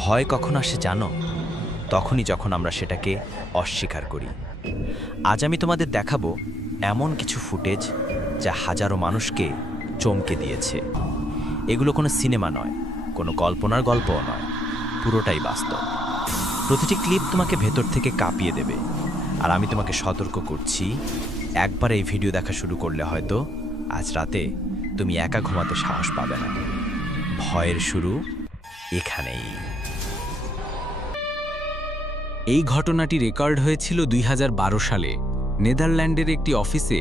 ভয় কখন আসে জানো? তখনই যখন আমরা সেটাকে অস্বীকার করি। আজ আমি তোমাদের দেখাবো এমন কিছু ফুটেজ যা হাজারো মানুষকে চমকে দিয়েছে। এগুলো কোনো সিনেমা নয়, কোনো কল্পনার গল্পও নয়, পুরোটাই বাস্তব। প্রতিটি ক্লিপ তোমাকে ভেতর থেকে কাঁপিয়ে দেবে। আর আমি তোমাকে সতর্ক করছি, একবার এই ভিডিও দেখা শুরু করলে হয়তো আজ রাতে তুমি একা ঘুমাতে সাহস পাবে না। ভয়ের শুরু এখানেই। এই ঘটনাটি রেকর্ড হয়েছিল ২০১২ সালে। নেদারল্যান্ডের একটি অফিসে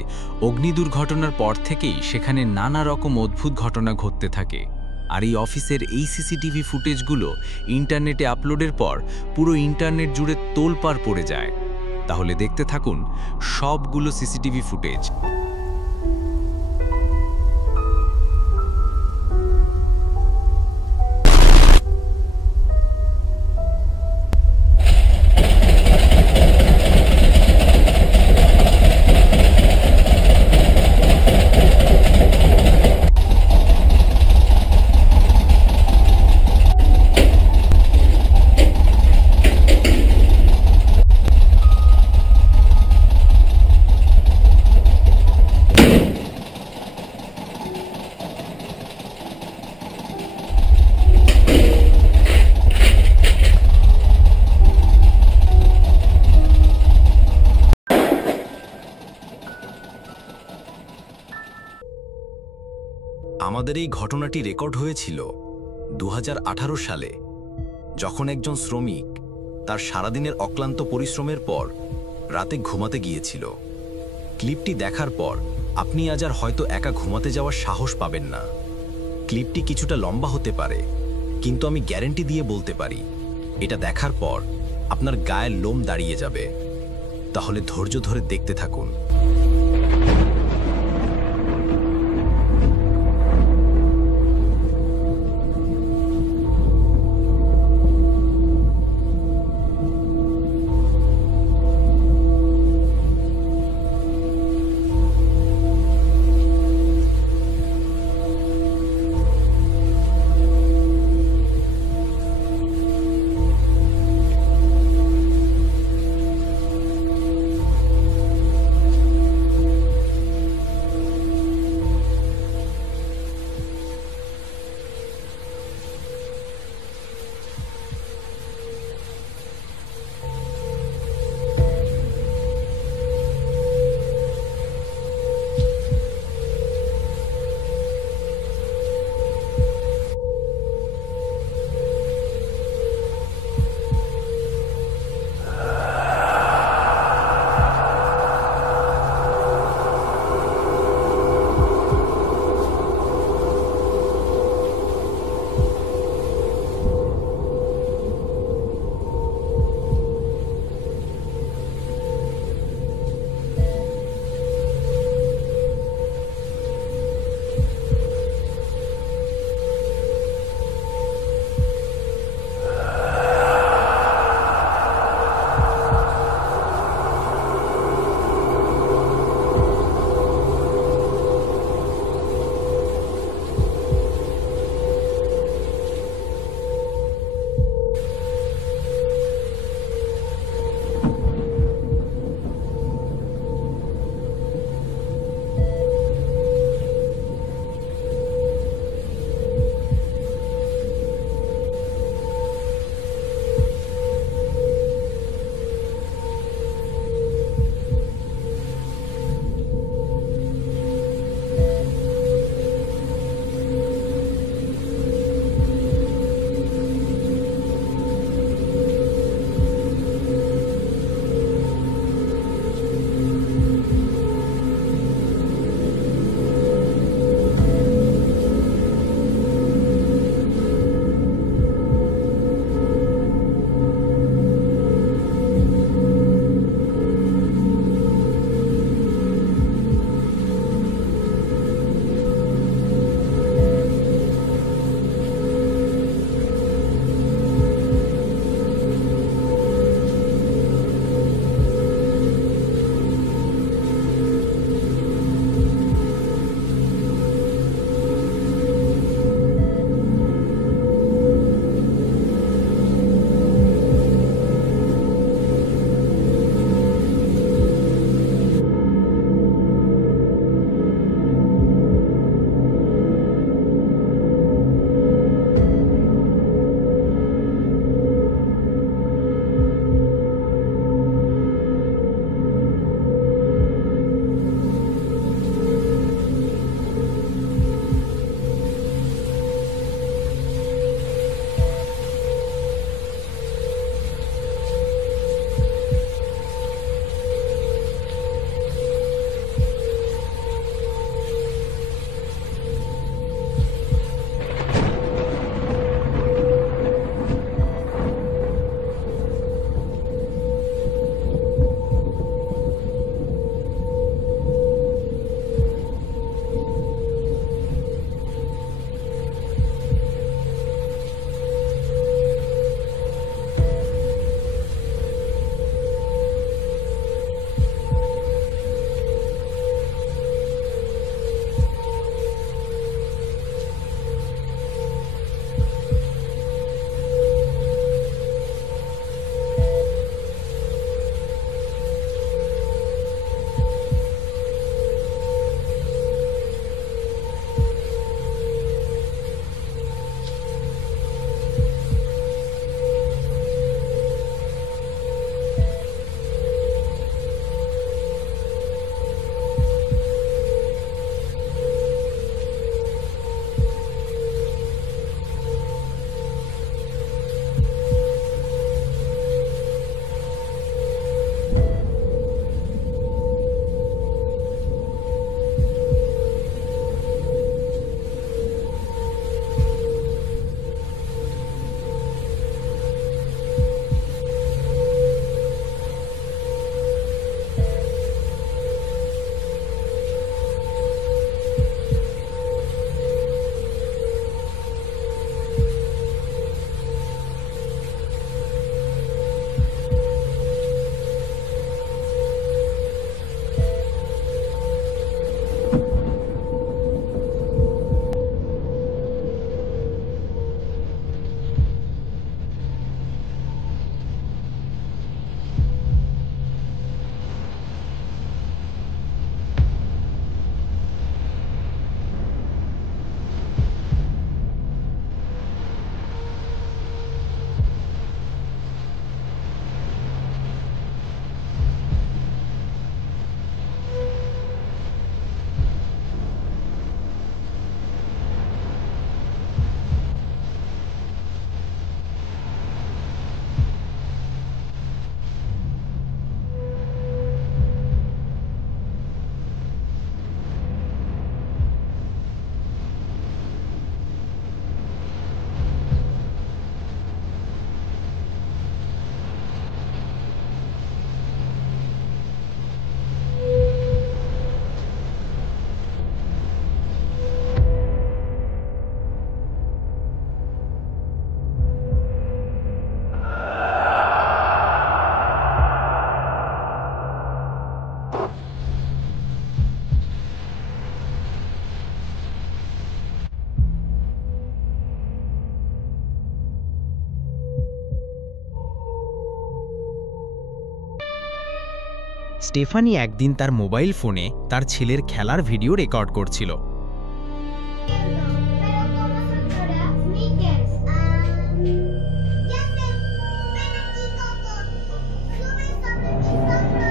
অগ্নি দুর্ঘটনার পর থেকেই সেখানে নানা রকম অদ্ভুত ঘটনা ঘটতে থাকে। আর এই অফিসের এই সিসিটিভি ফুটেজগুলো ইন্টারনেটে আপলোডের পর পুরো ইন্টারনেট জুড়ে তোলপাড় পড়ে যায়। তাহলে দেখতে থাকুন সবগুলো সিসিটিভি ফুটেজ। আমাদের এই ঘটনাটি রেকর্ড হয়েছিল ২০১৮ সালে, যখন একজন শ্রমিক তার সারাদিনের অক্লান্ত পরিশ্রমের পর রাতে ঘুমাতে গিয়েছিল। ক্লিপটি দেখার পর আপনি আজ আর হয়তো একা ঘুমাতে যাওয়ার সাহস পাবেন না। ক্লিপটি কিছুটা লম্বা হতে পারে, কিন্তু আমি গ্যারান্টি দিয়ে বলতে পারি এটা দেখার পর আপনার গায়ের লোম দাঁড়িয়ে যাবে। তাহলে ধৈর্য ধরে দেখতে থাকুন। স্টেফানি একদিন তার মোবাইল ফোনে তার ছেলের খেলার ভিডিও রেকর্ড করছিল।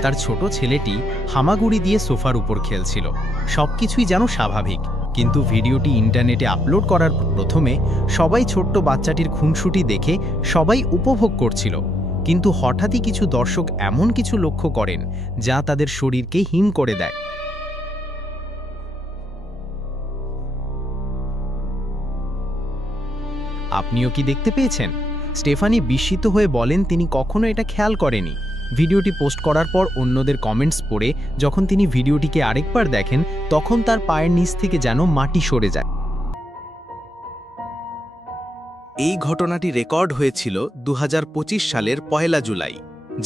তার ছোট ছেলেটি হামাগুড়ি দিয়ে সোফার উপর খেলছিল। সবকিছুই যেন স্বাভাবিক, কিন্তু ভিডিওটি ইন্টারনেটে আপলোড করার প্রথমে সবাই ছোট্ট বাচ্চাটির খুনসুটি দেখে সবাই উপভোগ করছিল। কিন্তু হঠাৎই কিছু দর্শক এমন কিছু লক্ষ্য করেন যা তাদের শরীরকে হিম করে দেয়। আপনিও কি দেখতে পেয়েছেন? স্টেফানি বিস্মিত হয়ে বলেন তিনি কখনো এটা খেয়াল করেনি। ভিডিওটি পোস্ট করার পর অন্যদের কমেন্টস পড়ে যখন তিনি ভিডিওটিকে আরেকবার দেখেন, তখন তার পায়ের নিচ থেকে যেন মাটি সরে যায়। এই ঘটনাটি রেকর্ড হয়েছিল ২০২৫ সালের ১ জুলাই।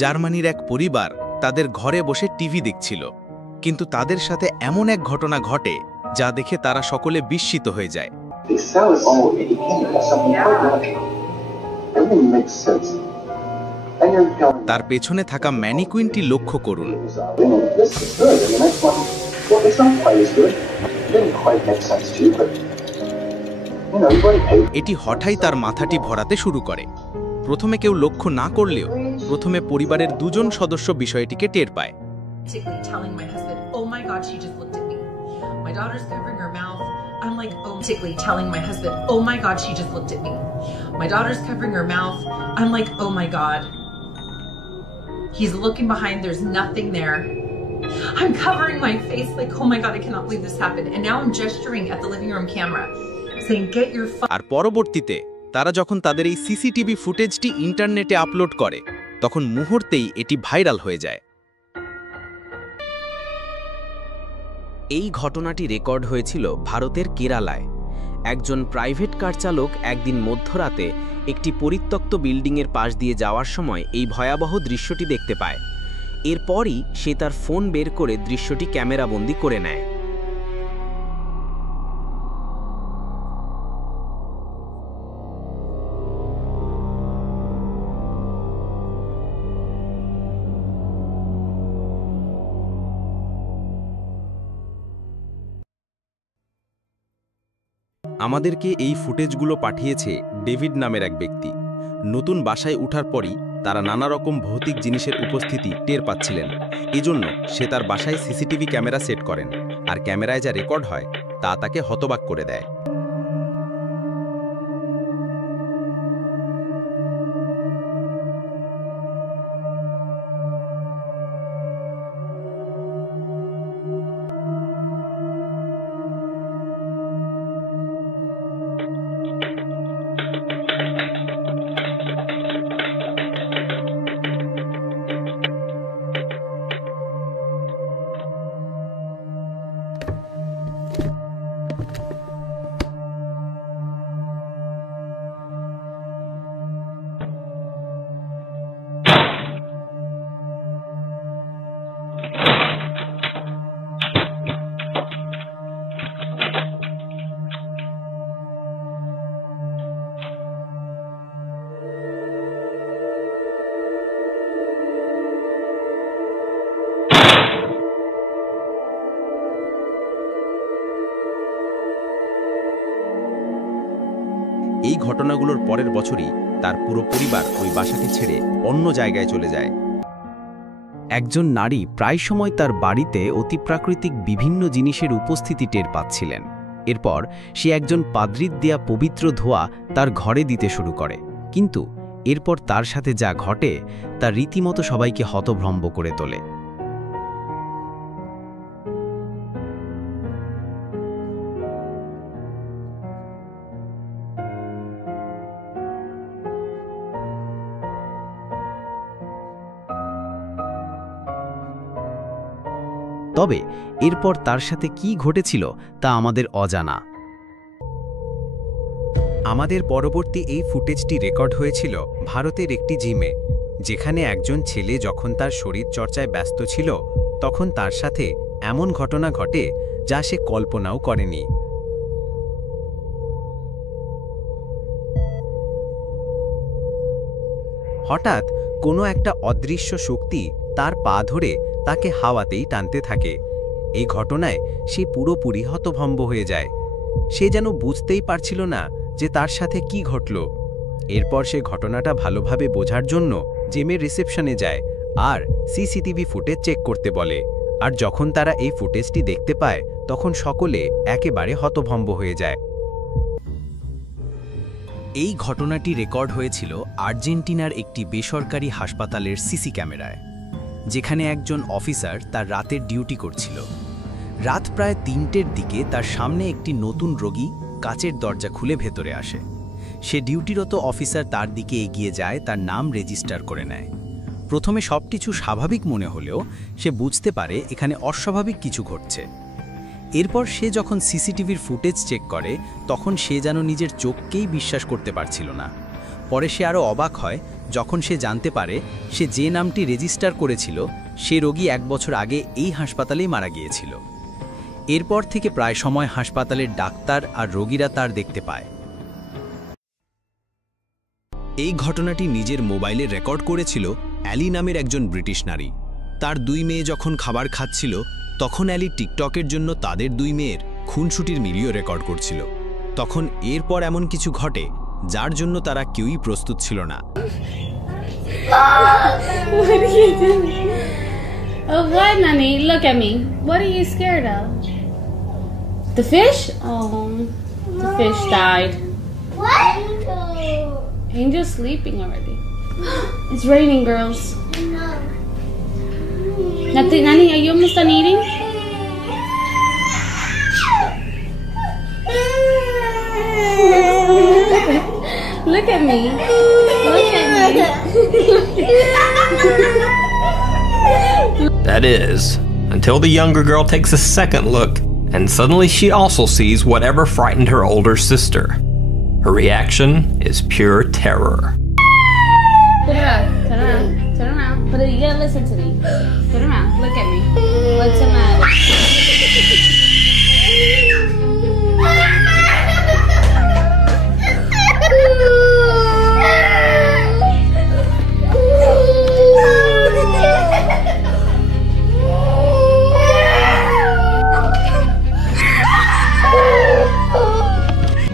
জার্মানির এক পরিবার তাদের ঘরে বসে টিভি দেখছিল, কিন্তু তাদের সাথে এমন এক ঘটনা ঘটে যা দেখে তারা সকলে বিস্মিত হয়ে যায়। তার পেছনে থাকা ম্যানিকুইনটি লক্ষ্য করুন। এটি হঠাৎই তার মাথাটি ভরাতে শুরু করে। প্রথমে কেউ লক্ষ্য না করলেও প্রথমে পরিবারের দুজন সদস্য বিষয়টিকে টের পায়। I'm like, telling my husband, oh my God, she just looked at me. My daughter's covering her mouth. I'm like, oh my God. He's looking behind, there's nothing there. I'm covering my face like, oh my God, I cannot believe this happened. And now I'm gesturing at the living room camera, saying, get your আর পরবর্তীতে তারা যখন তাদের এই CCTV ফুটেজটি ইন্টারনেটে upload করে, তখন মুহূর্তেই এটি ভাইরাল হয়ে যায়। এই ঘটনাটি রেকর্ড হয়েছিল ভারতের কেরালায়। একজন প্রাইভেট কার চালক একদিন মধ্যরাতে একটি পরিত্যক্ত বিল্ডিংয়ের পাশ দিয়ে যাওয়ার সময় এই ভয়াবহ দৃশ্যটি দেখতে পায়। এরপরই সে তার ফোন বের করে দৃশ্যটি ক্যামেরাবন্দি করে নেয়। আমাদেরকে এই ফুটেজগুলো পাঠিয়েছে ডেভিড নামের এক ব্যক্তি। নতুন বাসায় উঠার পরই তারা নানা রকম ভৌতিক জিনিসের উপস্থিতি টের পাচ্ছিলেন। এজন্য সে তার বাসায় সিসিটিভি ক্যামেরা সেট করেন, আর ক্যামেরায় যা রেকর্ড হয় তা তাকে হতবাক করে দেয়। এই ঘটনাগুলোর পরের বছরই তার পুরো পরিবার ওই বাসাটি ছেড়ে অন্য জায়গায় চলে যায়। একজন নারী প্রায় সময় তার বাড়িতে অতিপ্রাকৃতিক বিভিন্ন জিনিসের উপস্থিতি টের পাচ্ছিলেন। এরপর সে একজন পাদ্রির দেয়া পবিত্র ধোয়া তার ঘরে দিতে শুরু করে, কিন্তু এরপর তার সাথে যা ঘটে তা রীতিমতো সবাইকে হতভম্ব করে তোলে। তবে এরপর তার সাথে কি ঘটেছিল তা আমাদের অজানা। আমাদের পরবর্তী এই ফুটেজটি রেকর্ড হয়েছিল ভারতের একটি জিমে, যেখানে একজন ছেলে যখন তার শরীর চর্চায় ব্যস্ত ছিল তখন তার সাথে এমন ঘটনা ঘটে যা সে কল্পনাও করেনি। হঠাৎ কোনো একটা অদৃশ্য শক্তি তার পা ধরে তাকে হাওয়াতেই টানতে থাকে। এই ঘটনায় সে পুরোপুরি হতভম্ব হয়ে যায়। সে যেন বুঝতেই পারছিল না যে তার সাথে কি ঘটল। এরপর সে ঘটনাটা ভালোভাবে বোঝার জন্য জিমের রিসেপশনে যায় আর সিসিটিভি ফুটেজ চেক করতে বলে। আর যখন তারা এই ফুটেজটি দেখতে পায় তখন সকলে একেবারে হতভম্ব হয়ে যায়। এই ঘটনাটি রেকর্ড হয়েছিল আর্জেন্টিনার একটি বেসরকারি হাসপাতালের সিসি ক্যামেরায়, যেখানে একজন অফিসার তার রাতের ডিউটি করছিল। রাত প্রায় ৩টের দিকে তার সামনে একটি নতুন রোগী কাচের দরজা খুলে ভেতরে আসে। সে ডিউটিরত অফিসার তার দিকে এগিয়ে যায়, তার নাম রেজিস্টার করে নেয়। প্রথমে সবকিছু স্বাভাবিক মনে হলেও সে বুঝতে পারে এখানে অস্বাভাবিক কিছু ঘটছে। এরপর সে যখন সিসিটিভির ফুটেজ চেক করে তখন সে যেন নিজের চোখকেই বিশ্বাস করতে পারছিল না। পরে সে আরও অবাক হয় যখন সে জানতে পারে সে যে নামটি রেজিস্টার করেছিল সে রোগী ১ বছর আগে এই হাসপাতালেই মারা গিয়েছিল। এরপর থেকে প্রায় সময় হাসপাতালের ডাক্তার আর রোগীরা তার দেখতে পায়। এই ঘটনাটি নিজের মোবাইলে রেকর্ড করেছিল অ্যালি নামের একজন ব্রিটিশ নারী। তার 2 মেয়ে যখন খাবার খাচ্ছিল তখন অ্যালি টিকটকের জন্য তাদের 2 মেয়ের খুনসুটির ভিডিও রেকর্ড করছিল। তখন এরপর এমন কিছু ঘটে যার জন্য তারা কেউই প্রস্তুত ছিল না। What are you doing? Oh, what, Nani? Look at me. What are you scared of? The fish? Oh, the fish died. What? Angel's sleeping already. It's raining, girls. No. Nani, are you almost done eating? Look at me. Look at me. That is, until the younger girl takes a second look, and suddenly she also sees whatever frightened her older sister. Her reaction is pure terror. Turn around. Turn around. Turn around. But you gotta listen to me. Turn around. Look at me. What's the matter?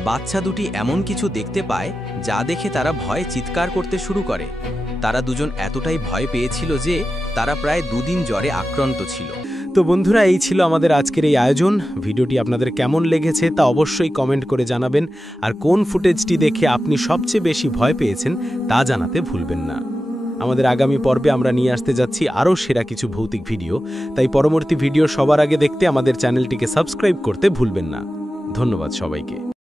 বাচ্চা দুটি এমন কিছু দেখতে পায় যা দেখে তারা ভয়ে চিৎকার করতে শুরু করে। তারা দুজন এতটাই ভয় পেয়েছিল যে তারা প্রায় 2 দিন জ্বরে আক্রান্ত ছিল। তো বন্ধুরা, এই ছিল আমাদের আজকের এই আয়োজন। ভিডিওটি আপনাদের কেমন লেগেছে তা অবশ্যই কমেন্ট করে জানাবেন, আর কোন ফুটেজটি দেখে আপনি সবচেয়ে বেশি ভয় পেয়েছেন তা জানাতে ভুলবেন না। আমাদের আগামী পর্বে আমরা নিয়ে আসতে যাচ্ছি আরও সেরা কিছু ভৌতিক ভিডিও, তাই পরবর্তী ভিডিও সবার আগে দেখতে আমাদের চ্যানেলটিকে সাবস্ক্রাইব করতে ভুলবেন না। ধন্যবাদ সবাইকে।